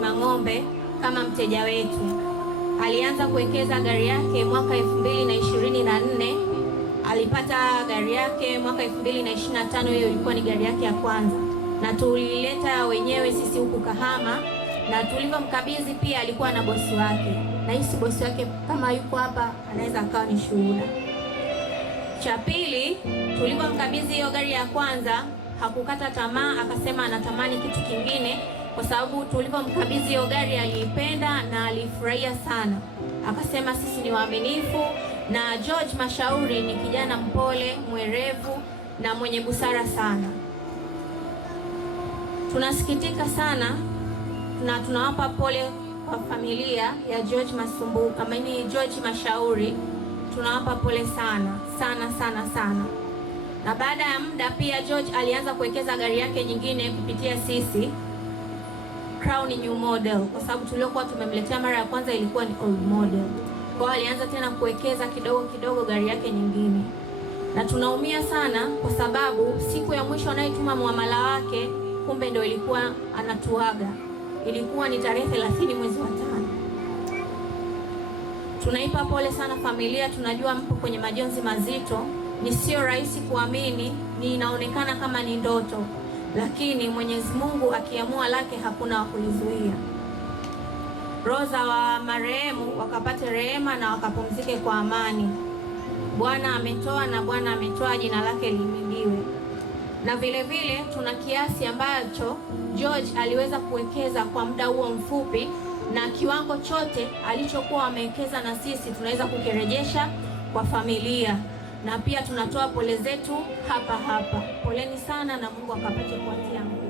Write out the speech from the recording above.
Mang'ombe kama mteja wetu. Alianza kuwekeza gari yake mwaka 2024. Alipata gari yake mwaka 2025, hiyo ilikuwa ni gari yake ya kwanza, na tulileta wenyewe sisi huku Kahama, na tulivyomkabidhi pia alikuwa na bosi wake, na hisi bosi wake kama yuko hapa anaweza akawa ni shuhuda. Cha pili, tulivyomkabidhi hiyo gari ya kwanza hakukata tamaa, akasema anatamani kitu kingine, kwa sababu tulipomkabidhi hiyo gari aliipenda na alifurahia sana. Akasema sisi ni waaminifu, na George Mashauri ni kijana mpole, mwerevu na mwenye busara sana. Tunasikitika sana na tunawapa pole kwa familia ya George Masumbuka, ni George Mashauri. Tunawapa pole sana sana sana sana. Na baada ya muda pia George alianza kuwekeza gari yake nyingine kupitia sisi, Crown new model, kwa sababu tuliokuwa tumemletea mara ya kwanza ilikuwa ni old model. Kwa hiyo alianza tena kuwekeza kidogo kidogo gari yake nyingine, na tunaumia sana kwa sababu siku ya mwisho anayetuma muamala wake kumbe ndio ilikuwa anatuaga. Ilikuwa ni tarehe 30 mwezi wa 5. Tunaipa pole sana familia, tunajua mpo kwenye majonzi mazito, ni sio rahisi kuamini, ni inaonekana kama ni ndoto, lakini Mwenyezi Mungu akiamua lake hakuna wa kulizuia. Roho za wa marehemu wakapate rehema na wakapumzike kwa amani. Bwana ametoa na Bwana ametoa, jina lake lihimidiwe. Na vile vile tuna kiasi ambacho George aliweza kuwekeza kwa muda huo mfupi, na kiwango chote alichokuwa amewekeza na sisi tunaweza kukirejesha kwa familia, na pia tunatoa pole zetu hapa hapa. Poleni sana na Mungu akapate kuatia nguvu.